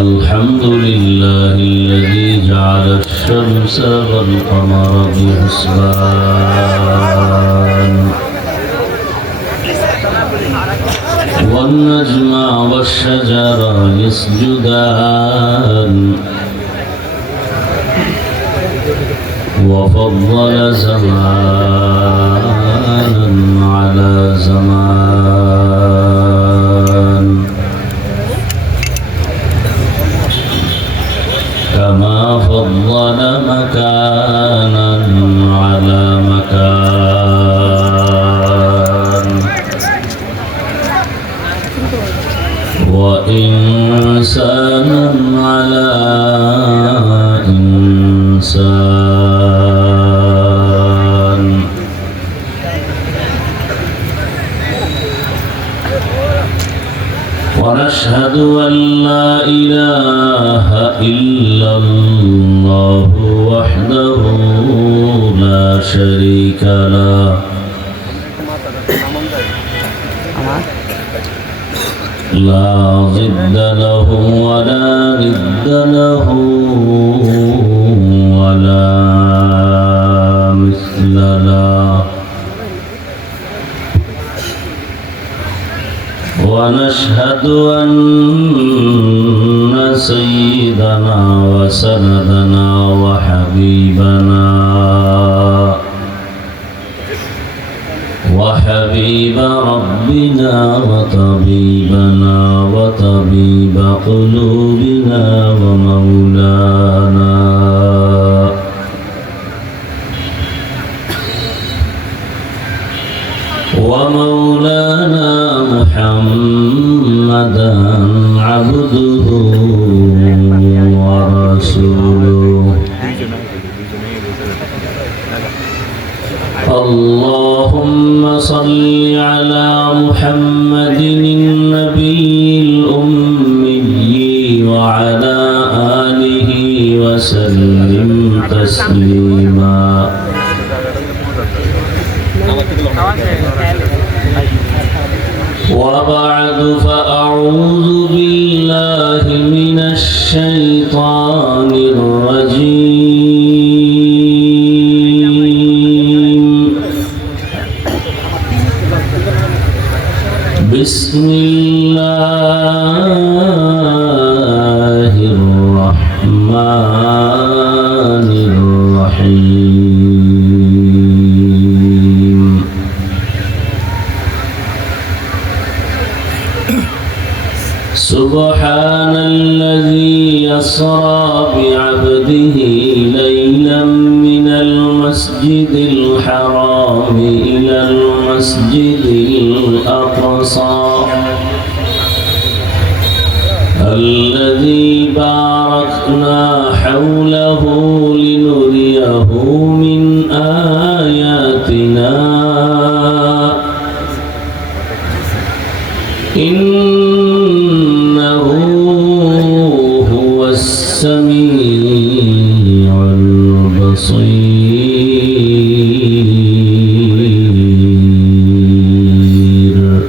الحمد لله الذي جعل الشمس والقمر بحسبان والنجم والشجر يسجدان وفضل زمانا على زمان كما فضل مكانا على مكان وإنسانا على إنسان ونشهد أن لا إله إلا الله وحده لا شريك له لا ضد له ولا ند له ولا مثل له ونشهد أن سيدنا وسندنا وحبيب ربنا وطبيبنا وطبيب قلوبنا ومولانا محمدا عبده ورسوله اللهم صل على محمد النبي الأمي وعلى آله وسلم تسليما وبعد فأعوذ بالله من الشيطان الرجيم بسم الله الرحمن الرحيم سبحان الذي يسرى بعبده ليلا من المسجد الحرام إلى المسجد الأقصى الذي باركنا حوله لنريه من آياتنا إنه هو السميع البصير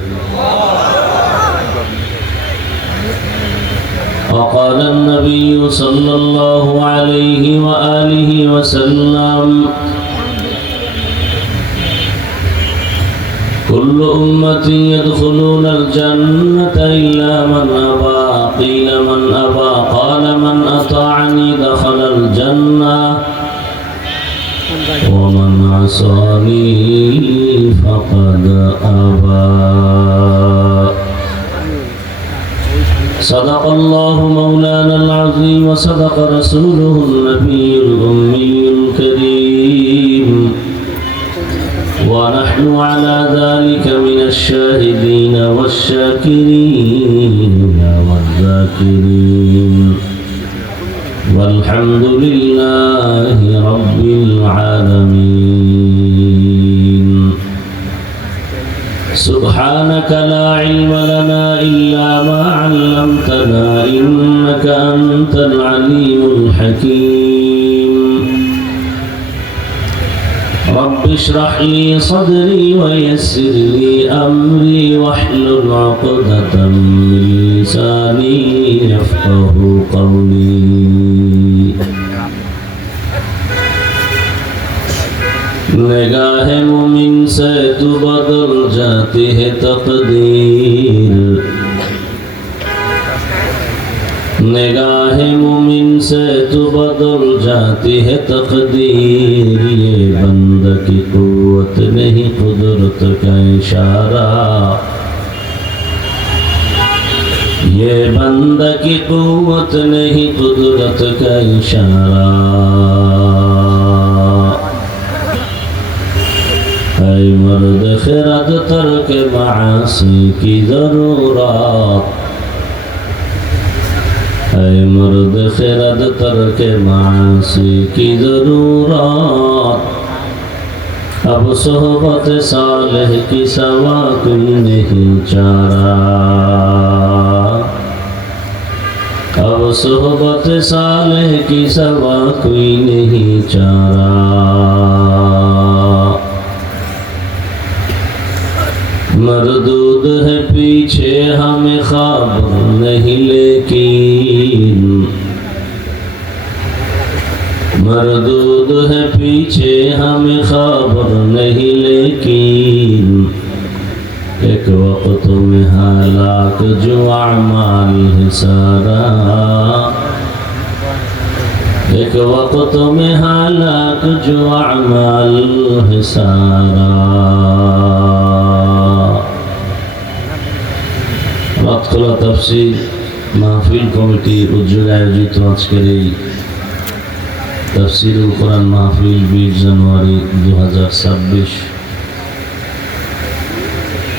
وقال النبي صلى الله عليه وآله وسلم كل أمتي يدخلون الجنة إلا من أبى قيل من أبى قال من أطاعني دخل الجنة ومن عصاني فقد أبى صدق الله مولانا العظيم وصدق رسوله النبي الأمي الكريم ونحن على ذلك من الشاهدين والشاكرين والذاكرين والحمد لله رب العالمين سبحانك لا علم لنا إلا ما علمتنا إنك أنت العليم الحكيم رب اشرح لي صدري ويسر لي أمري واحلل عقدة من لساني يفقه قولي निगाह मुमिन से तू बदल जाती है तकदीर निगाह मुमिन से तू बदल जाती है तकदीर ये बंदा की कुव्वत नहीं कुदरत का इशारा ये बंदा की कुव्वत नहीं कुदरत का इशारा ऐ मर्द खिरद तर्क मासी की ज़रूरत ऐ मर्द खिरद तर्क मासी की ज़रूरत अब सोहबत सालेह की सवा कोई नहीं चारा अब सोहबत सालेह की सवा कोई नहीं चारा मरदूद है पीछे हमें ख्वाब नहीं लेकिन मरदूद है पीछे हमें खबर नहीं लेकिन एक वक्त में हालाक जो अमाल है सारा एक वक्त में हालाक जो अमाल है सारा রাতখোলা তাফসীর মাহফিল কমিটির উদ্যোগে আয়োজিত আজকের এই তাফসীরুল কোরআন মাহফিল 20 জানুয়ারি 2026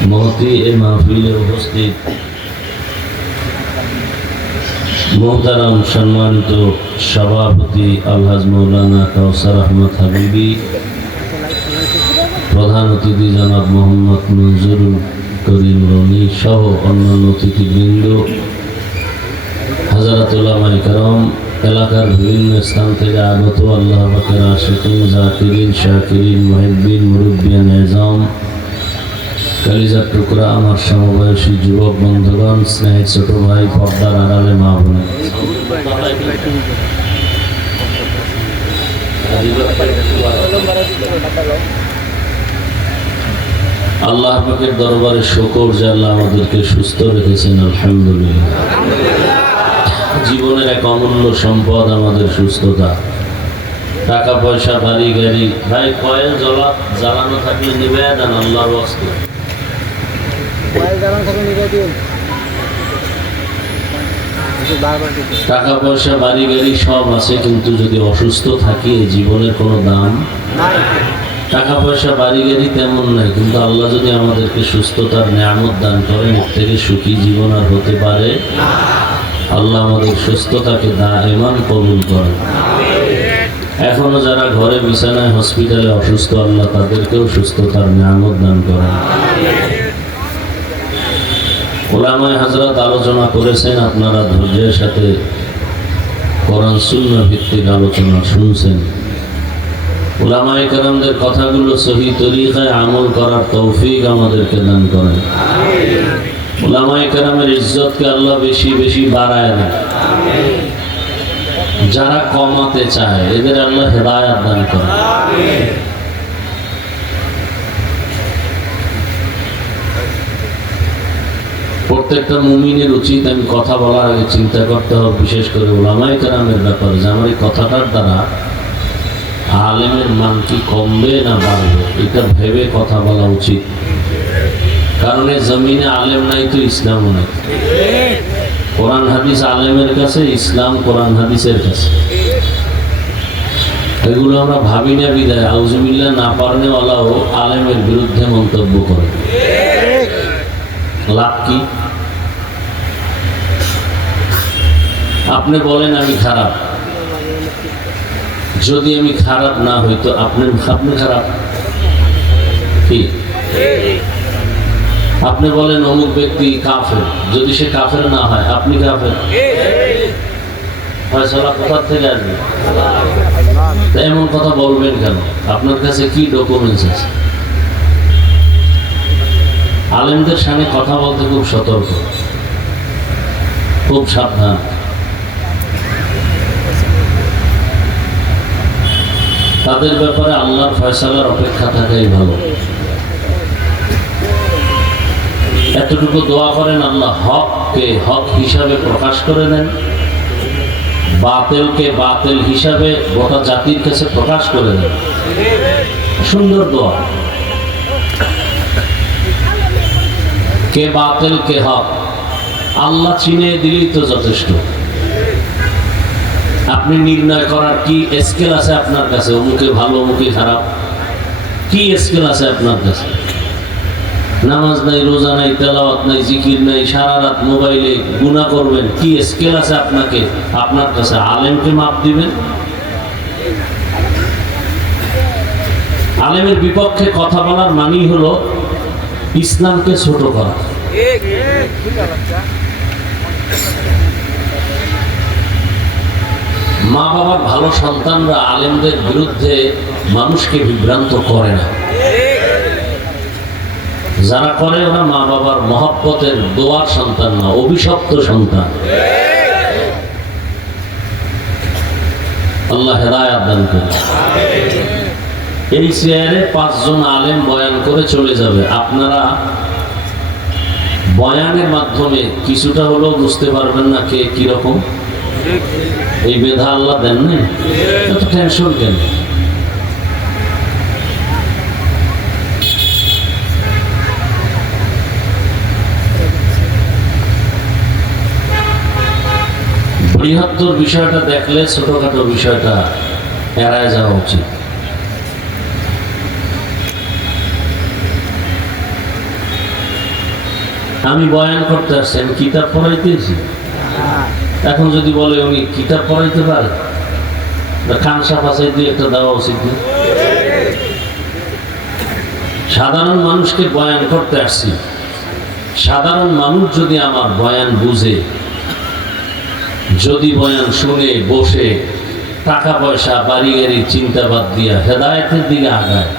মহতি এই মাহফিলে উপস্থিত মোহতারাম সম্মানিত সভাপতি আলহাজ মৌলানা কাউসার আহমদ হাবিবি প্রধান অতিথি জনাব মোহাম্মদ নজরুল করিম রনি সহ অন্যান্য অতিথিবৃন্দ হযরত উলামায়ে কেরাম এলাকার বিভিন্ন স্থান থেকে আগত আল্লাহ পাকের আশিকিন জাকিরিন শাকিরিন মুহিব্বিন মুরব্বিয়ান এজাম কলিজার টুকরা আমার সমবয়সী যুবক বন্ধুগণ স্নেহের ছোট ভাই পর্দার আড়ালে মা বোনেরা আল্লাহ পাকের দরবারে শুকর যে আল্লাহ আমাদেরকে সুস্থ রেখেছেন আলহামদুলিল্লাহ জীবনের এক অমূল্য সম্পদ আমাদের সুস্থতা টাকা পয়সা বাড়ি গাড়ি ভাই কয়েল জ্বালানো থাকলে নিবে দেন আল্লাহর ওয়াস্তে টাকা পয়সা বাড়ি গাড়ি সব আছে কিন্তু যদি অসুস্থ থাকি জীবনের কোনো দাম নাই টাকা পয়সা বাড়ি গাড়ি তেমন নাই কিন্তু আল্লাহ যদি আমাদেরকে সুস্থতার নিয়ামত দান করেন এর থেকে সুখী জীবন আর হতে পারে আল্লাহ আমাদের সুস্থতাকে দায়মান কবুল করেন এখনো যারা ঘরে বিছানায় হসপিটালে অসুস্থ আল্লাহ তাদেরকেও সুস্থতার নিয়ামত দান করেন উলামায়ে হযরত আলোচনা করেছেন আপনারা ধৈর্যের সাথে কোরআন সুন্নাহ ভিত্তিক আলোচনা শুনছেন উলামায়ে কেরামদের কথাগুলো সহি তরিকায় আমল করার তৌফিক আমাদেরকে দান করেন আমিন উলামায়ে কেরামের ইজ্জতকে আল্লাহ বেশি বেশি বাড়ায় দেন আমিন যারা কমাতে চায় এদের আল্লাহ হেদায়েত দান করেন আমিন প্রত্যেকটা মুমিনের উচিত আমি কথা বলার আগে চিন্তা করতে হবে বিশেষ করে উলামায়ে কেরামের ব্যাপারে যে আমার এই কথাটার দ্বারা আলেমের মান কি কমবে না বাড়বে এটা ভেবে কথা বলা উচিত কারণ এই জমিনে আলেম নাই তো ইসলামও নাই কোরআন হাদিস আলেমের কাছে ইসলাম কোরআন হাদিসের কাছে এগুলো আমরা ভাবি না বিদায় আউযুবিল্লাহ না পারনেওয়ালাও আলেমের বিরুদ্ধে মন্তব্য করে লাভ কি আপনি বলেন আমি খারাপ যদি আমি খারাপ না হইতো আপনি খারাপ কি আপনি বলেন অমুক ব্যক্তি কাফের যদি সে কাফের না হয় আপনি কাফের ফয়সালা কোথা থেকে আসবে? তা এমন কথা বলবেন কেন? আপনার কাছে কি ডকুমেন্টস আছে? আলেমদের সামনে কথা বলতে খুব সতর্ক, খুব সাবধান। তাদের ব্যাপারে আল্লাহর ফয়সালার অপেক্ষা থাকাই ভালো। এতটুকু দোয়া করেন, আল্লাহ হককে হক হিসাবে প্রকাশ করে দেন, বাতিলকে বাতিল হিসাবে গোটা জাতির কাছে প্রকাশ করে দেন। সুন্দর দোয়া। কে বাতিল কে হক আল্লাহ চিনে দিলেই তো যথেষ্ট। আপনি নির্ণয় করার কি স্কেল আছে আপনার কাছে? অমুকে ভালো অমুকে খারাপ, কি স্কেল আছে আপনার কাছে? নামাজ নাই, রোজা নাই, তেলাওয়াত নাই, জিকির নাই, সারা রাত মোবাইলে গুনাহ করবেন, কি স্কেল আছে আপনার কাছে? আলেমকে মাপ দিবেন? আলেমের বিপক্ষে কথা বলার মানেই হলো ইসলামকে ছোট করা। মা বাবার ভালো সন্তানরা আলেমদের বিরুদ্ধে মানুষকে বিভ্রান্ত করে না। যারা করে ওরা মা বাবার মহব্বতের দোয়ার সন্তান না, অভিশপ্ত সন্তান। আল্লাহ হেদায়েত দান করুন। এই চেয়ারে 5 জন আলেম বয়ান করে চলে যাবে, আপনারা বয়ানের মাধ্যমে কিছুটা হলেও বুঝতে পারবেন না কে কিরকম। এই মেধা আল্লাহ দেন না, এত টেনশন কেন? বৃহত্তর বিষয়টা দেখলে ছোটখাটো বিষয়টা এড়ায় যাওয়া উচিত। আমি বয়ান করতে আসছি, আমি কিতাব পড়াইতেছি। এখন যদি বলে উনি কিতাব পড়াইতে পারে, খানসা ফাঁসাই দিয়ে একটা দেওয়া উচিত না? সাধারণ মানুষকে বয়ান করতে আসছি, সাধারণ মানুষ যদি আমার বয়ান বুঝে, যদি বয়ান শুনে বসে টাকা পয়সা বাড়ি গাড়ি চিন্তা বাদ দিয়া হেদায়েতের দিকে আগায়,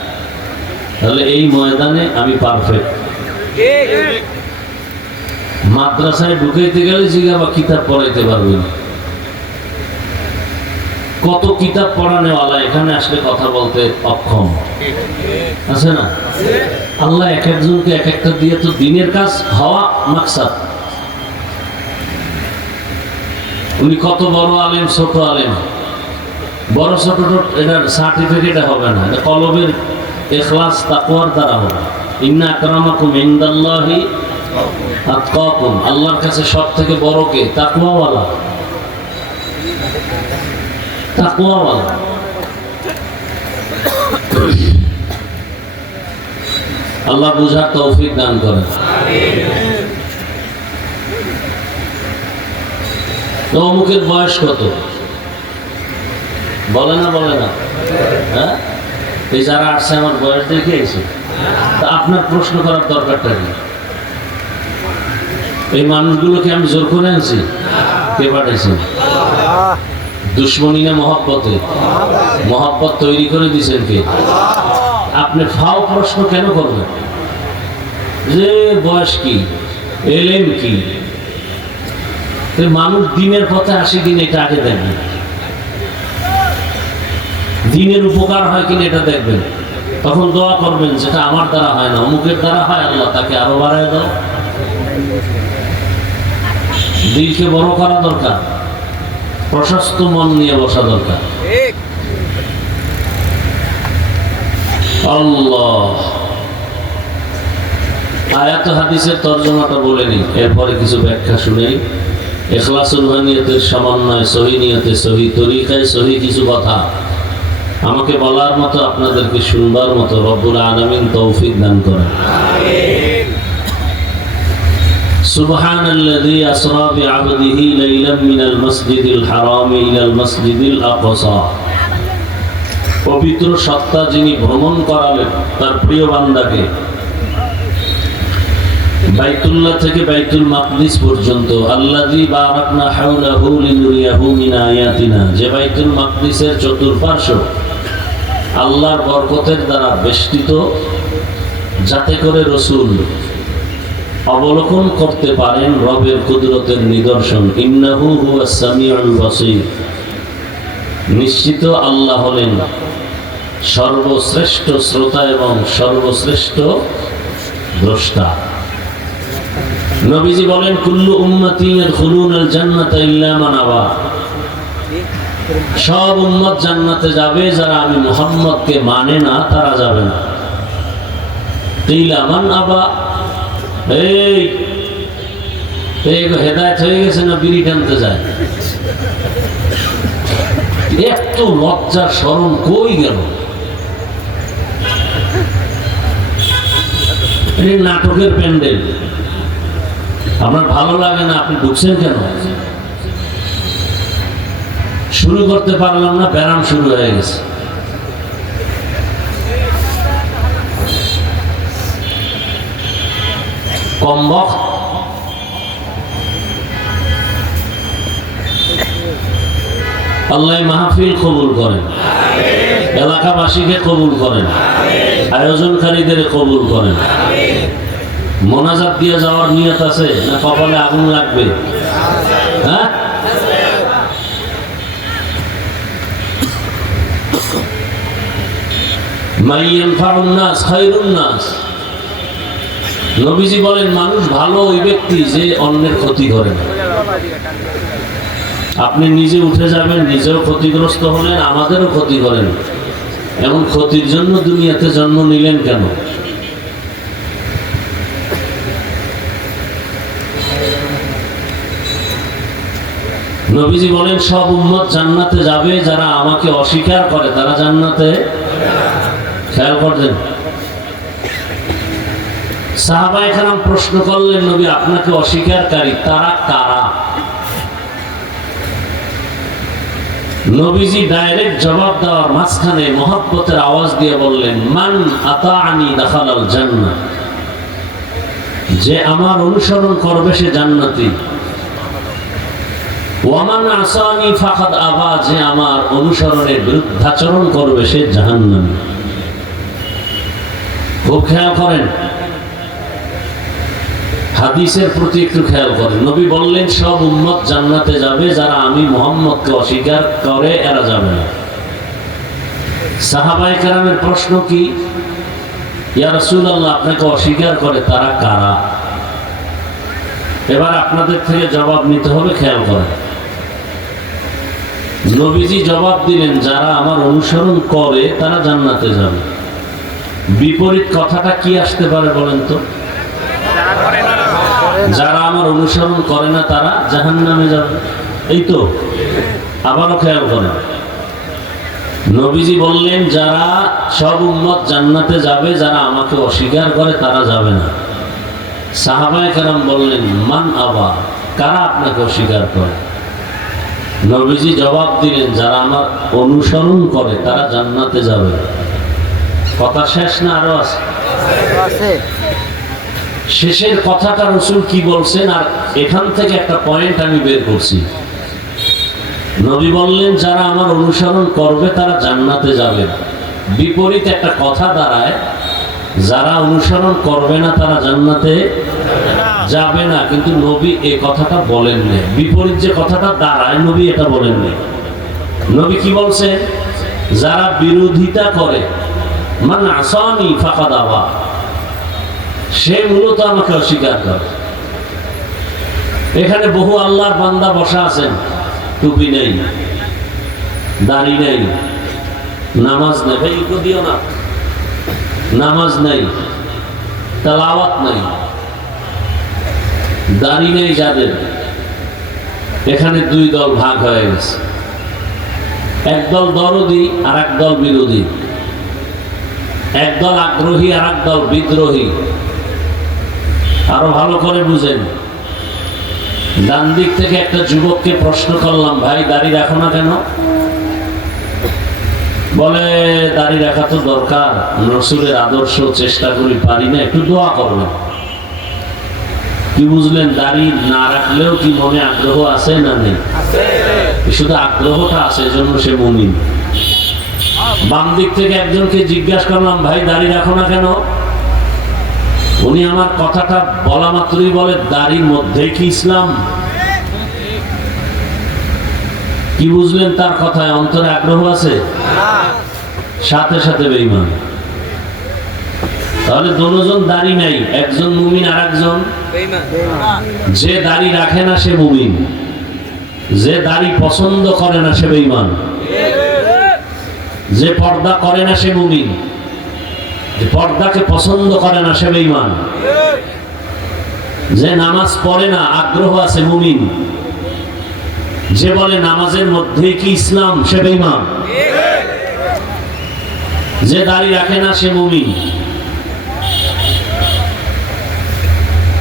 তাহলে এই ময়দানে আমি পারফেক্ট। মাদ্রাসায় ঢুকাইতে গেলে জিজ্ঞাসা কিতাব পড়াইতে পারবে না। কত কিতাব পড়ানেওয়ালা এখানে আসলে কথা বলতে অক্ষম আছে না? আল্লাহ এক একজনকে এক একটা দিয়ে তো দিনের কাজ হওয়া মাকসাদ। উনি কত বড় আলেম ছোট আলেম, বড় ছোট এটার সার্টিফিকেট হবে না, এটা কলবের ইখলাস তাকওয়ার দ্বারা হবে। ইন্না আকরামাকুম ইনদাল্লাহি আতকাকুম, আল্লাহর কাছে সব থেকে বড় কে? তাকওয়াওয়ালা। তাকওয়াওয়ালা। আল্লাহ বুঝার তৌফিক দান করেন। তো অমুকের বয়স কত? বলে না বলে না? হ্যাঁ, এই যারা আসছে আমার বয়স দেখে এসে, তা আপনার প্রশ্ন করার দরকারটা কি? এই মানুষগুলোকে আমি জোর করে আনছি? কে পাঠাইছেন? দুশ্মনী না মহব্বতে? মহব্বত তৈরি করে দিয়েছেন কে? আপনি ফাও প্রশ্ন কেন করবেন যে বয়স কি, এলেম কি? মানুষ দিনের পথে আসে কিনা এটা আগে দেখবেন, দিনের উপকার হয় কিনা এটা দেখবেন, তখন দোয়া করবেন যেটা আমার দ্বারা হয় না, অমুকের দ্বারা হয়, আল্লাহ তাকে আরো বাড়ায় দাও। দিলকে বড় করা দরকার, প্রশস্ত মন নিয়ে বসা দরকার। আল্লাহ, আয়াত হাদিসের তর্জমাটা বলে নি, এরপরে কিছু ব্যাখ্যা শুনেই। ইখলাসুল নিয়তের সমন্বয়, সহি নিয়তে, সহি তরিকায়, সহি কিছু কথা আমাকে বলার মতো, আপনাদেরকে শুনবার মতো রব্বুল আলামিন তৌফিক দান করেন। সুবহানাল্লাযী আসরা বিআবদিহি লাইলাম মিনাল মাসজিদিল হারামি ইলাল মাসজিদিল আকসা। পবিত্র সত্তা যিনি ভ্রমণ করালেন তার প্রিয় বান্দাকে বাইতুল্লাহ থেকে বাইতুল মাকদিস পর্যন্ত আল্লাযী বারাকনা হাওলাহু লিনুরিয়াহু মিন আয়াতিনা, যে বাইতুল মাকদিসের চতুর্পার্শ্ব আল্লাহর বরকতের দ্বারা বেষ্টিত, যাতে করে রাসূল অবলোকন করতে পারেন রবের কুদরতের নিদর্শন। ইন্নাহু হুয়াস সামিউল বাসীর, নিশ্চিত আল্লাহ হলেন সর্বশ্রেষ্ঠ শ্রোতা এবং সর্বশ্রেষ্ঠ দ্রষ্টা। নবীজি বলেন, কুল্লু উম্মতি ইয়াদখুলুনাল জান্নাতা ইল্লা মান আবা, সব উম্মত জান্নাতে যাবে, যারা আমি মুহাম্মদকে মানে না তারা যাবে না। কিলা মান আবা, এই হেদায়েত হয়ে গেছে না বিড়ি টানতে যায়? এত লজ্জার শরম কই গেল? নাটকের প্যান্ডেল, আপনার ভালো লাগে না, আপনি ঢুকছেন কেন? শুরু করতে পারলাম না, ব্যারাম শুরু হয়ে গেছে। কমবক আল্লাহ মাহফিল কবুল করেন, এলাকাবাসীকে কবুল করেন, আয়োজনকারীদের কবুল করেন। মোনাজাত দিয়ে যাওয়ার নিয়ত আছে না কপালে আগুন লাগবে? হ্যাঁ, মাইয়ানফাউন নাস খায়রুন নাস, নবীজি বলেন মানুষ ভালো ওই ব্যক্তি যে অন্যের ক্ষতি করে না। আপনি নিজে উঠে যাবেন, নিজেও ক্ষতিগ্রস্ত হলেন, আমাদেরও ক্ষতি করেন, এমন ক্ষতির জন্য দুনিয়াতে জন্ম নিলেন কেন? নবীজি বলেন সব উম্মত জান্নাতে যাবে, যারা আমাকে অস্বীকার করে তারা জান্নাতে। খেয়াল করবেন, সাহাবায়ে কেরাম প্রশ্ন করলেন, নবী আপনাকে অস্বীকারী তারা কারা? নবীজি ডাইরেক্ট জবাব দেওয়ার মাঝখানে মহব্বতের আওয়াজ দিয়ে বললেন, মান আতাআনি দাখালাল জান্নাহ, যে আমার অনুসরণ করবে সে জান্নাতি। ওয়ামান আসানি ফাকাদ আবা, যে আমার অনুসরণের বিরুদ্ধাচরণ করবে সে জাহান্নামী। খুব খেয়াল করেন, হাদিসের প্রতি একটু খেয়াল করেন। নবী বললেন সব উম্মত জান্নাতে যাবে, যারা আমি মুহাম্মদকে অস্বীকার করে এরা যাবে না। সাহাবায়ে কেরামের প্রশ্ন কি, ইয়া রাসূলুল্লাহ আপনাকে অস্বীকার করে তারা কারা? এবার আপনাদের থেকে জবাব নিতে হবে, খেয়াল করেন। নবীজি জবাব দিলেন, যারা আমার অনুসরণ করে তারা জান্নাতে যাবে। বিপরীত কথাটা কি আসতে পারে বলেন তো? যারা আমার অনুসরণ করে না তারা জাহান্নামে যাবে, এই তো। আবারও খেয়াল করেন, নবীজি বললেন যারা সব উম্মত জান্নাতে যাবে, যারা আমাকে অস্বীকার করে তারা যাবে না। সাহাবায়ে কেরাম বললেন মান আবা, কারা আপনাকে অস্বীকার করে? নবীজি জবাব দিলেন, যারা আমার অনুসরণ করে তারা জান্নাতে যাবে। কথা শেষ না আরো আছে? শেষের কথাটা রাসূল কি বলছেন, আর এখান থেকে একটা পয়েন্ট আমি বের করছি। নবী বললেন যারা আমার অনুসরণ করবে তারা জান্নাতে যাবে। বিপরীত একটা কথা দাঁড়ায়, যারা অনুসরণ করবে না তারা জান্নাতে যাবে না। কিন্তু নবী এই কথাটা বলেননি। বিপরীত যে কথাটা দাঁড়ায় নবী এটা বলেননি। নবী কি বলছেন, যারা বিরোধিতা করে, মান আসানি ফাকাদ আবা, সে মূলত আমাকে অস্বীকার করে। এখানে বহু আল্লাহর বান্দা বসা আছেন, টুপি নেই, দাড়ি নেই, নামাজ নেই, ভাই ইকো দিও না, নামাজ নেই, তেলাওয়াত নেই, দাড়ি নেই যাদের, এখানে দুই দল ভাগ হয়ে গেছে। একদল দরদি আর একদল বিরোধী, একদল আগ্রহী আর একদল বিদ্রোহী। আরো ভালো করে বুঝেন, ডান দিক থেকে একটা যুবককে প্রশ্ন করলাম, ভাই দাড়ি রাখো না কেন? বলে দাড়ি রাখা তো দরকার, রাসূলের আদর্শ চেষ্টা করি, পারি না, একটু দোয়া করবেন। কি বুঝলেন? দাড়ি না রাখলেও কি মনে আগ্রহ আছে না নেই? শুধু আগ্রহটা আছে, এজন্য সে মুমিন। বাম দিক থেকে একজনকে জিজ্ঞাসা করলাম, ভাই দাড়ি রাখো না কেন? উনি আমার কথাটা বলা মাত্রই বলে, দাড়ির মধ্যেই কি ইসলাম? কি বুঝলেন তার কথায়? অন্তরে আগ্রহ আছে, সাথে সাথে বেঈমান। তাহলে দুজন দাড়ি নাই, একজন মুমিন আর একজন বেঈমান। যে দাড়ি রাখে না সে মুমিন, যে দাড়ি পছন্দ করে না সে বেঈমান, যে পর্দা করে না সে মুমিন, যে পর্দাকে পছন্দ করে না সে বেঈমান, যে নামাজ পড়ে না আগ্রহ আছে মুমিন, যে বলে নামাজের মধ্যে কি ইসলাম সে বেঈমান, যে দাড়ি রাখে না সে মুমিন,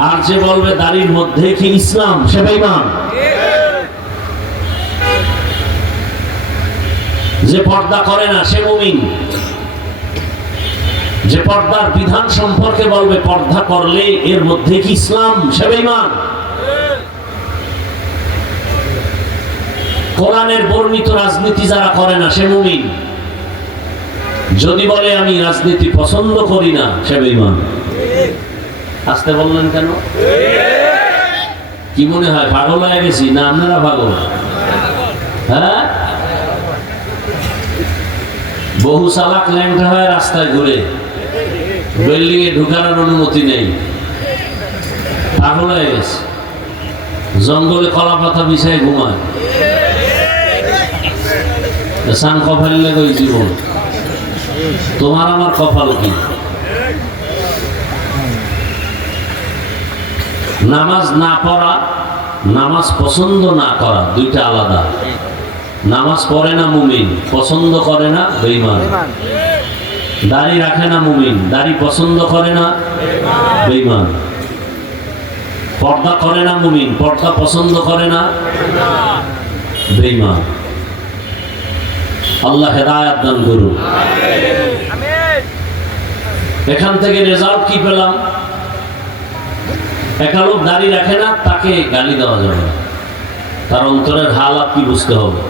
আর যে বলবে দাড়ির মধ্যে কি ইসলাম সে বেঈমান। যে পর্দা করে না সে মুমিন, যে পর্দার বিধান সম্পর্কে বলবে পর্দা করলে এর মধ্যে কি ইসলাম সে বেঈমান। কোরআনের বর্ণিত রাজনীতি যারা করে না সে মুমিন, যদি বলে আমি রাজনীতি পছন্দ করি না সে বেঈমান। আসতে বললেন কেন? কি মনে হয় পাগল হয়ে গেছি না আপনারা পাগল? হ্যাঁ, বহু চালাক ল্যাংটা হয়ে রাস্তায় ঘুরে, বিল্ডিং এ ঢুকার অনুমতি নেই, পাগল হয়ে গেছে, জঙ্গলে কলা পাতা বিছায় ঘুমায়, সান কপাল লাগে ওই জীবন। তোমার আমার কপাল কি? নামাজ না পড়া, নামাজ পছন্দ না করা দুইটা আলাদা। নামাজ পড়ে না মুমিন, পছন্দ করে না বেঈমান। দাড়ি রাখে না মুমিন, দাড়ি পছন্দ করে না বেঈমান। পর্দা করে না মুমিন, পর্দা পছন্দ করে না বেঈমান। আল্লাহ হেদায়েত দান করুন। এখান থেকে রেজাল্ট কি পেলাম? একটা লোক দাড়ি রাখে না, তাকে গালি দেওয়া যাবে না। তার অন্তরের হালাত কি বুঝতে হবে,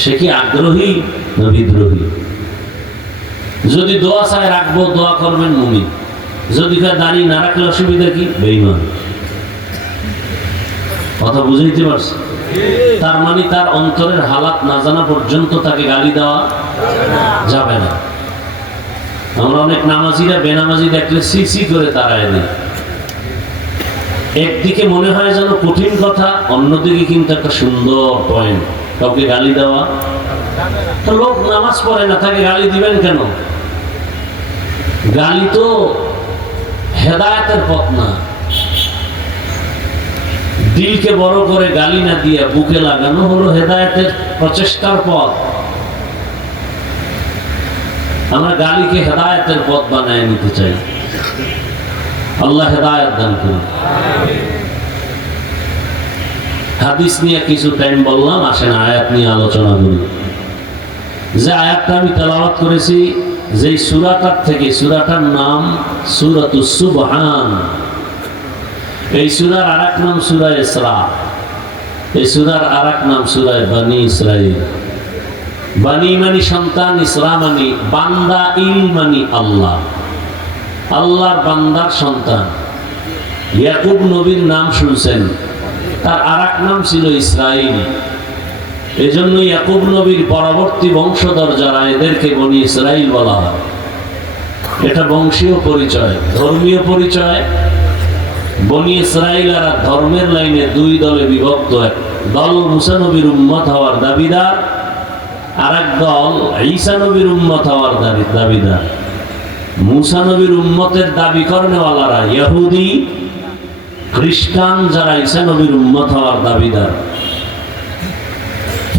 সে কি আগ্রহী না বিদ্রোহী। যদি দোয়া চায় রাখবো, দোয়া করবেন মুমিন। যদি দাড়ি না রাখলে অসুবিধা কি? বেঈমান। কথা বুঝাইতে পারছি? তার মানে তার অন্তরের হালাত না জানা পর্যন্ত তাকে গালি দেওয়া যাবে না। আমরা অনেক নামাজিরা বেনামাজি দেখলে সি করে তাড়ায় দিই। একদিকে মনে হয় যেন কঠিন কথা, অন্যদিকে কিন্তু একটা সুন্দর পয়েন্ট। কাউকে গালি দেওয়া, তো লোক নামাজ পড়ে না, তাকে গালি দিবেন কেন? গালি তো হেদায়েতের পথ না। দিলকে বড় করে গালি না দিয়ে বুকে লাগানো হলো হেদায়েতের প্রচেষ্টার পথ। আমরা গালিকে হেদায়েতের পথ বানায় নিতে চাই। আল্লাহ হেদায়েত দান করুন। হাদিস নিয়ে কিছু টাইম বললাম, আসেন আয়াত নিয়ে আলোচনা করি। যে আয়াতটা আমি তেলাওয়াত করেছি, যেই সূরাটার থেকে, সূরাটার নাম সূরাতুস সুবহান। এই সূরার আরেক নাম সূরা ইসরা, এই সূরার আরেক নাম সূরা বনী ইসরাঈল। বনী মানে সন্তান, ইসরা মানে বান্দা, ইল মানে আল্লাহ, আল্লাহর বান্দার সন্তান। ইয়াকুব নবীর নাম শুনছেন, তার আরেক নাম ছিল ইসরাঈল। এজন্য ইয়াকুব নবীর পরবর্তী বংশধর যারা, এদেরকে বনী ইসরাঈল বলা হয়। এটা বংশীয় পরিচয়, ধর্মীয় পরিচয়। বনী ইসরাঈল আর ধর্মের লাইনে দুই দলে বিভক্ত। এক দল মুসা নবীর উম্মত হওয়ার দাবিদার, আর এক দল ঈসা নবীর উম্মত হওয়ার দাবিদার। মুসা নবীর উম্মতের দাবি করেনওয়ালারা ইহুদি, খ্রিস্টান যারা ঈসা নবীর উম্মত হওয়ার দাবিদার।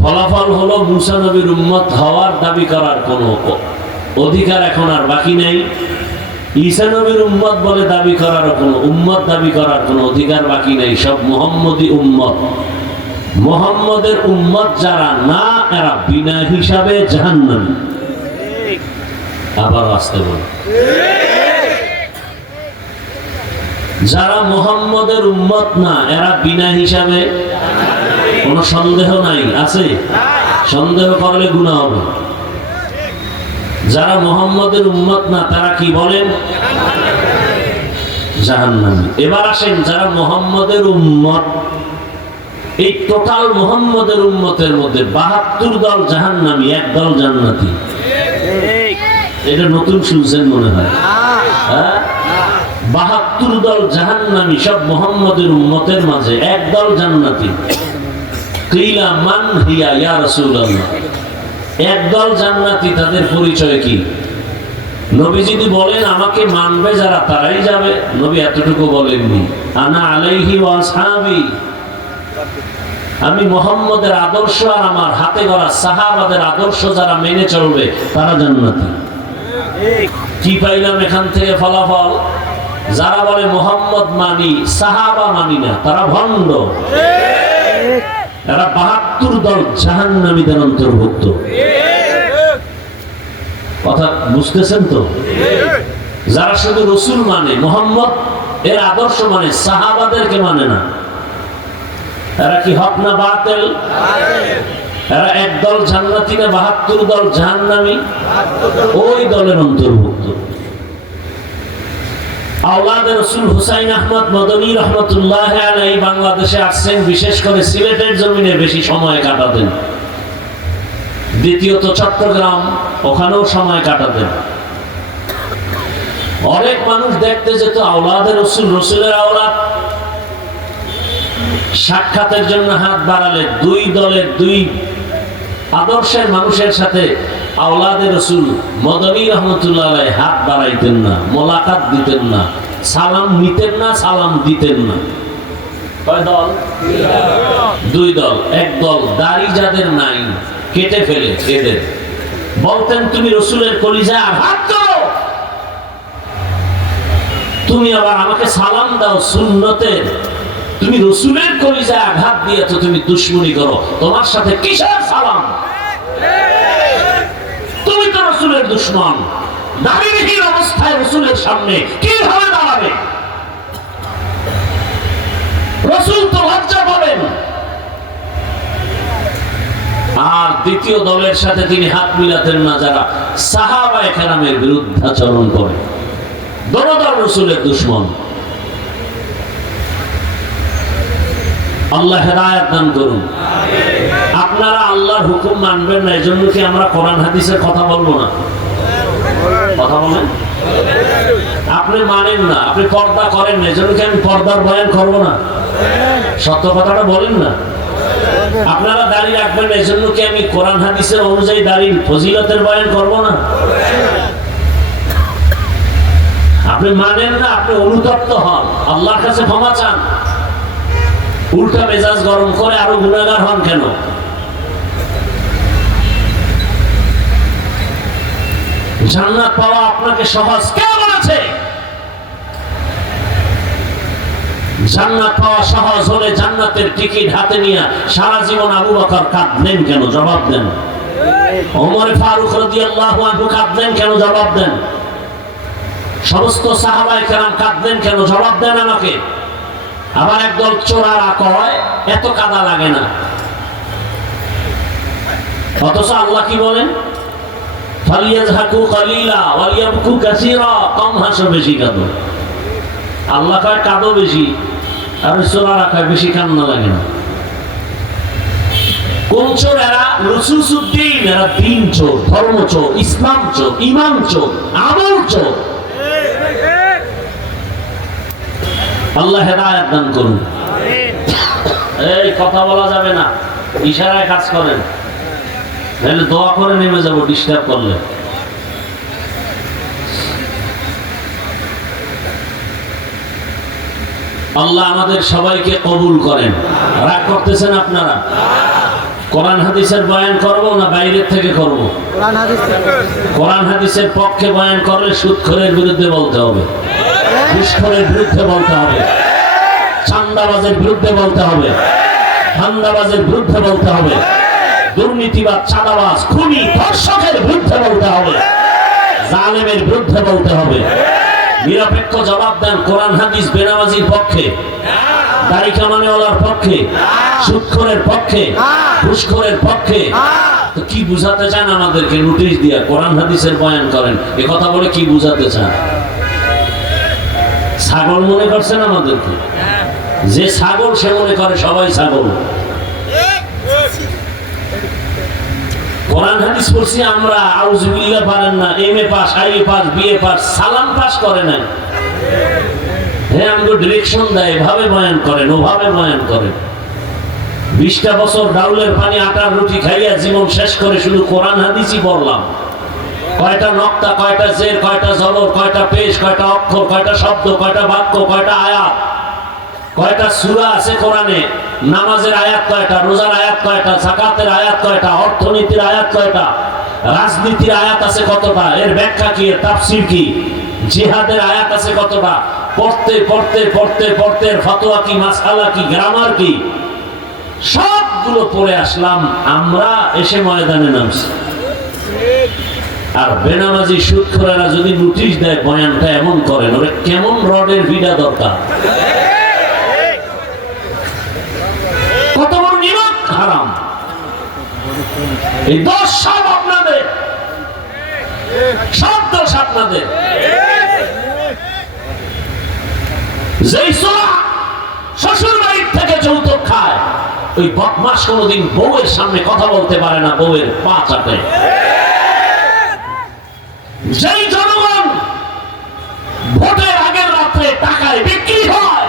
ফলাফল হলো মুসা নবীর উম্মত হওয়ার দাবি করার কোনো অধিকার এখন আর বাকি নেই। ঈসা নবীর উম্মত বলে দাবি করার কোনো উম্মত দাবি করার কোনো অধিকার বাকি নেই। সব মুহাম্মদী উম্মত। মুহাম্মদের উম্মত যারা না, এরা বিনা হিসাবে জাহান্নামী। আবার আসতে বল। যারা মুহাম্মদের উম্মত না এরা বিনা হিসাবে, কোনো সন্দেহ নাই, আছে? সন্দেহ করলে গুনাহ হবে। যারা মুহাম্মদের উম্মত না তারা কি বলেন? জাহান্নামী। এবার আসেন যারা মুহাম্মদের উম্মত, এই টোটাল মুহাম্মদের উম্মতের মধ্যে 72 দল জাহান্নামী, এক দল জান্নাতি। এটা নতুন শুনছেন মনে হয়। হ্যাঁ, 72 দল জাহান্নামী সব মুহাম্মদের উম্মতের মাঝে, এক দল জান্নাতি। কিলা মান হিয়া ইয়া রাসূলুল্লাহ, এক দল জান্নাতি, তাদের পরিচয় কি? নবী যদি বলেন আমাকে মানবে যারা তারাই যাবে, নবী এতটুকু বলেননি। আনা আলাইহি ওয়া আসহাবি, আমি মুহাম্মদের আদর্শ আর আমার হাতে গড়া সাহাবাদের আদর্শ যারা মেনে চলবে তারা জান্নাতি। কি পাইলাম এখান থেকে ফলাফল? যারা বলে মুহাম্মদ মানি, সাহাবা মানি না, তারা ভণ্ড। এরা 72 দল জাহান্নামীদের অন্তর্ভুক্ত। কথা বুঝতেছেন তো? যারা শুধু রাসূল মানে, মুহাম্মদ এর আদর্শ মানে, সাহাবাদেরকে মানে না, এরা কি হক না বাতিল? এরা এক দল জান্নাতি না 72 দল জাহান্নামী? ওই দলের অন্তর্ভুক্ত। আওলাদে রাসূল হুসাইন আহমদ মদনী রহমতুল্লাহ আলাইহি বাংলাদেশে আসছেন, বিশেষ করে সিলেটের জমিনে বেশি সময় কাটাতেন। দ্বিতীয়ত চট্টগ্রাম, ওখানেও সময় কাটাতেন। অনেক মানুষ দেখতে যেত আওলাদে রাসূল, রাসূলের আওলাদ। সাক্ষাতের জন্য হাত বাড়ালে দুই দলের দুই আদর্শের মানুষের সাথে আওলাদে রাসূল মদনী রহমতুল্লাহ আলাইহি হাত বাড়াইতেন না, মোলাকাত দিতেন না, সালাম নিতেন না, সালাম দিতেন না। কয় দল? দুই দল। এক দল দাড়ি যাদের নাই কেটে ফেলে এদের বলতেন তুমি রাসূলের কলিজায় আঘাত করো, তুমি আবার আমাকে সালাম দাও সুন্নতের, তুমি রাসূলের কলিজায় আঘাত দিয়েছো, তুমি দুশমনি করো, তোমার সাথে কিসের সালাম? তুমি তো রাসূলের দুশমন। দাড়িবিহীন অবস্থায় রাসূলের সামনে কিভাবে দাঁড়াবে? রাসূল তো লজ্জা পাবেন। আর দ্বিতীয় দলের সাথে তিনি হাত মিলাতেন না, যারা সাহাবায়ে কেরামের বিরুদ্ধাচরণ করে। দোনো দল রাসূলের দুশমন। আল্লাহ হেদায়েত দান করুন। আপনারা আল্লাহর হুকুম মানবেন না, এজন্য কি আমরা কোরআন হাদিসের কথা বলবো না? কথা বলেন। আপনি মানেন না, আপনি পর্দা করেন না, এজন্য কি আমি পর্দার বয়ান করব না? সত্য কথাটা বলেন না। আপনারা দাড়ি রাখবেন না, এজন্য কি আমি কোরআন হাদিসের অনুযায়ী দাড়ির ফজিলতের বয়ান করব না? আপনি মানেন না, আপনি অনুতপ্ত হন, আল্লাহর কাছে ক্ষমা চান, উল্টা মেজাজ গরম করে আরো গুনাহগার হন কেন? জান্নাত পাওয়া আপনাকে সহজ কে বলেছে? জান্নাত পাওয়া সহজ হলে জান্নাতের টিকিট হাতে নিয়ে সারা জীবন আবু বকর কাঁদলেন কেন? জবাব দেন। ওমর ফারুক রাদিয়াল্লাহু আনহু কাঁদলেন কেন? জবাব দেন। সমস্ত সাহাবায়ে কেরাম কাঁদলেন কেন? জবাব দেন আমাকে। আবার একদল চোরারা কয় এত কাদা লাগে না, অথচ আল্লাহ কি বলেন? ফালিয়াযহাকু কালিলা ওয়ালিয়াবকু কাসীরা, কম হাসো বেশি কাঁদো। আল্লাহ কয় কাঁদো বেশি, আর চোরারা কয় বেশি কান্না লাগে না। কোন চোর? এরা লুসুসুদ্দিন, এরা দিন চোর, ধর্ম চোর, ইসলাম চোর, ঈমান চোর, আমল চোর। আল্লাহ হেদায়েত দান করুন। এই কথা বলা যাবে না, ইশারায় কাজ করেন, তাহলে দোয়া করে নেমে যাব ডিস্টার্ব করলে। আল্লাহ আমাদের সবাইকে কবুল করেন। রাগ করতেছেন আপনারা? কোরআন হাদিসের বয়ান করব না বাইরের থেকে করব? কোরআন হাদিসের পক্ষে বয়ান করলে সুদখোরের বিরুদ্ধে বলতে হবে, ঘুষখোরের বিরুদ্ধে বলতে হবে, চাঁদাবাজের বিরুদ্ধে বলতে হবে, ধান্দাবাজের বিরুদ্ধে বলতে হবে, দুর্নীতিবাজ, চাঁদাবাজ, খুনি, ধর্ষকের বিরুদ্ধে বলতে হবে, জালেমের বিরুদ্ধে বলতে হবে, নিরপেক্ষ জবাব দেন। কোরআন হাদিস বেনামাজির পক্ষে, দাড়ি কামানেওয়ালার পক্ষে, সুদখোরের পক্ষে, ঘুষখোরের পক্ষে। তো কি বুঝাতে চান আমাদেরকে নোটিশ দিয়া? কোরআন হাদিসের বয়ান করেন, এ কথা বলে কি বুঝাতে চান? ছাগল মনে করছেন আমাদেরকে? যে ছাগল সে মনে করে সবাই ছাগল। কোরআন হাদিস পড়ছি আমরা, আউযুবিল্লাহ পারেন না, MA pass, IA pass, BA pass, সালাম পাস করে নাই। হ্যাঁ, আমাকে ডিরেকশন দেয়, এভাবে বয়ান করেন, ওভাবে বয়ান করেন। 20টা বছর ডাউলের পানি আটার রুটি খাইয়া জীবন শেষ করে শুধু কোরআন হাদিসই পড়লাম। কয়টা নক্তা, কয়টা জের, কয়টা জবর, কয়টা পেশ, কয়টা অক্ষর, কয়টা শব্দ, কয়টা বাক্য, কয়টা আয়াত, কয়টা সূরা আছে কোরআনে, নামাজের আয়াত কয়টা, রোজার আয়াত কয়টা, যাকাতের আয়াত কয়টা, অর্থনীতির আয়াত কয়টা, রাজনীতির আয়াত আছে কতটা, এর ব্যাখ্যা কি, এর তাফসীর কি, জিহাদের আয়াত আছে কতটা, পড়তে পড়তে পড়তে পড়তে ফতোয়া কি, মাসআলা কি, গ্রামার কি, সবগুলো পড়ে আসলাম। আমরা এসে ময়দানে নামছি। আর বেনামাজি সুদখোরেরা যদি নোটিশ দেয় বয়ানটা এমন করেন, ওরে কেমন রডের ভিড়া দরকার, কত বড় নিমক হারাম। এই দোষ সব আপনাদের, সব দোষ আপনাদের। যেই সোয়া শ্বশুর বাড়ির থেকে যৌতুক খায়, ওই বদমাস কোনোদিন বউয়ের সামনে কথা বলতে পারে না, বউয়ের পা চাটে। যেই জনগণ ভোটের আগের রাত্রে টাকায় বিক্রি হয়,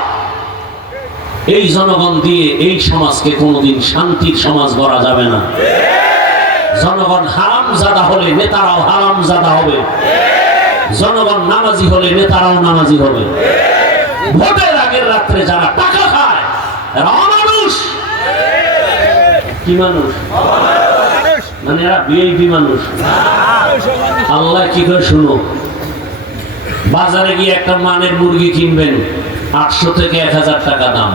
এই জনগণ দিয়ে এই সমাজকে কোনোদিন শান্তির সমাজ গড়া যাবে না। জনগণ হারামজাদা হলে নেতারাও হারামজাদা হবে, জনগণ নামাজি হলে নেতারাও নামাজি হবে। ভোটের আগের রাত্রে যারা টাকা খায় এরা অমানুষ। কি মানুষ? মানে এরা ভিআইপি মানুষ। আল্লাহ কি করে শুনো, বাজারে গিয়ে একটা মানের মুরগি কিনবেন 800 থেকে 1000 টাকা দাম,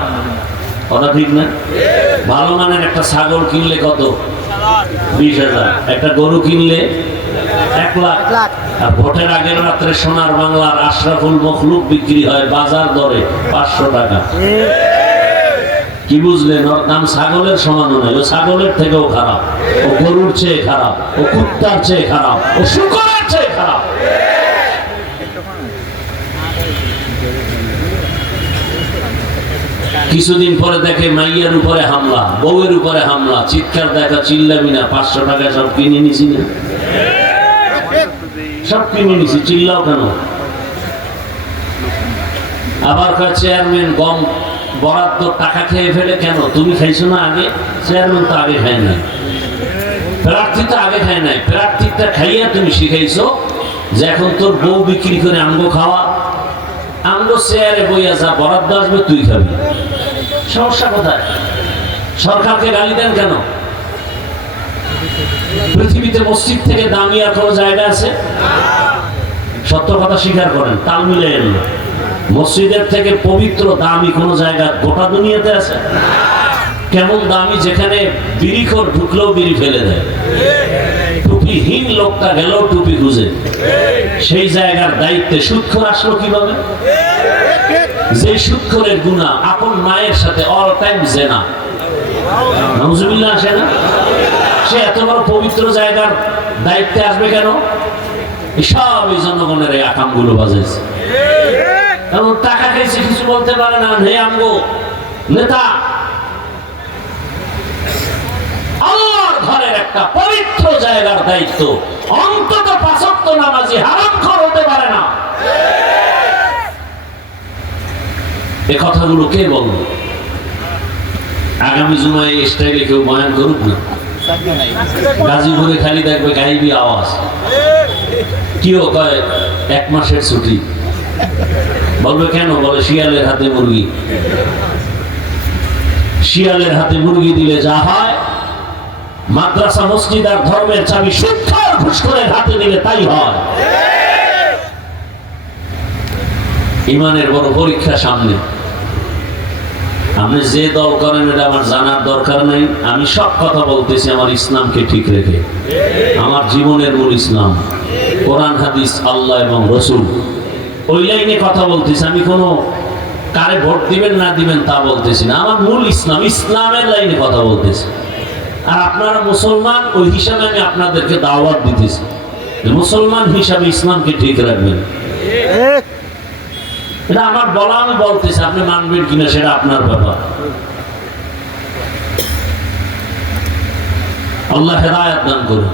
কথা ঠিক না? ভালো মানের একটা ছাগল কিনলে কত? 20,000। একটা গরু কিনলে 1 লাখ। আর ভোটের আগের রাত্রে সোনার বাংলার আশরাফুল মখলুক বিক্রি হয় বাজার দরে 500 টাকা। কি বুঝলেন? ওর দাম ছাগলের সমানও নয়, ও ছাগলের থেকেও খারাপ, ও গরুর চেয়ে খারাপ, ও কুত্তার চেয়ে খারাপ, ও শুকরের চেয়ে খারাপ। কিছুদিন পরে দেখে মাইয়ার উপরে হামলা, বউয়ের উপরে হামলা, চিৎকার দেখা, চিল্লাবি না, 500 টাকা সব কিনে নিছি না, সব কিনে নিছি, চিল্লাও কেন? আবার চেয়ারম্যান গম বরাদ্দ টাকা খেয়ে ফেলে কেন? তুমি খাইছো না আগে? চেয়ারম্যান তো আগে খায় নাই, প্রার্থী তো আগে খায় নাই, প্রার্থীটা খাইয়া তুমি শিখাইছো যে এখন তোর বউ বিক্রি করে আমগো খাওয়া, আমগো চেয়ারে বইয়া যা বরাদ্দ আসবে তুই খাবি। সমস্যা কোথায়? সরকারকে গালি দেন কেন? পৃথিবীতে মসজিদ থেকে দামি আর কোনো জায়গা আছে? সত্য কথা স্বীকার করেন, তাল মিলেন। মসজিদের থেকে পবিত্র দামি কোন জায়গা গোটা দুনিয়াতে আছে? কেমন দামি, যেখানে বিড়িখোর ঢুকলেও বিড়ি ফেলে দেয়, টুপিহীন লোকটা গেলেও টুপি খুঁজে, সেই জায়গার দায়িত্বে সুদখোর আসলো কিভাবে? যে সুদখোরের গুনাহ আপন মায়ের সাথে অল টাইম জেনা, নাউজুবিল্লাহ, আসে না? সে এত বড় পবিত্র জায়গার দায়িত্বে আসবে কেন? সব এই জনগণের এই আকামগুলো বাজাইছে। এমন টাকা খাইছে কিছু বলতে পারে না, হে আমগো নেতা। আল্লাহর ঘরের একটা পবিত্র জায়গার দায়িত্ব, অন্তত 5 ওয়াক্ত নামাজি হারামখোর হতে পারে না। এই কথাগুলো কে বলবে? আগামী জুমায় এই স্টাইলে কেউ বয়ান করুক না। গাজীপুরে খালি দেখবে গাইবি আওয়াজ, কেউ কয় 1 মাসের ছুটি, বলবে কেন? বলে শিয়ালের হাতে মুরগি। শিয়ালের হাতে মুরগি দিলে যা হয়, মাদ্রাসা মসজিদ আর ধর্মের চাবি সুদখোর ঘুষখোরের হাতে দিলে তাই হয়। ইমানের বড় পরীক্ষা সামনে। আপনি যে দল করেন এটা আমার জানার দরকার নাই। আমি সব কথা বলতেছি আমার ইসলামকে ঠিক রেখে। আমার জীবনের মূল ইসলাম, কোরআন হাদিস, আল্লাহ এবং রসুল। ওই লাইনে কথা বলতেছি, আমি কোনো কারে ভোট দিবেন না দিবেন তা বলতেছি না। আমার মূল ইসলাম, ইসলামের লাইনে কথা বলতেছি। আর আপনারা মুসলমান, ওই হিসাবে আমি আপনাদেরকে দাওয়াত দিতেছি, মুসলমান হিসাবে ইসলামকে ঠিক রাখবেন। এটা আমার বলা, আমি বলতেছি, আপনি মানবেন কিনা সেটা আপনার ব্যাপার। আল্লাহ হেদায়েত দান করুন।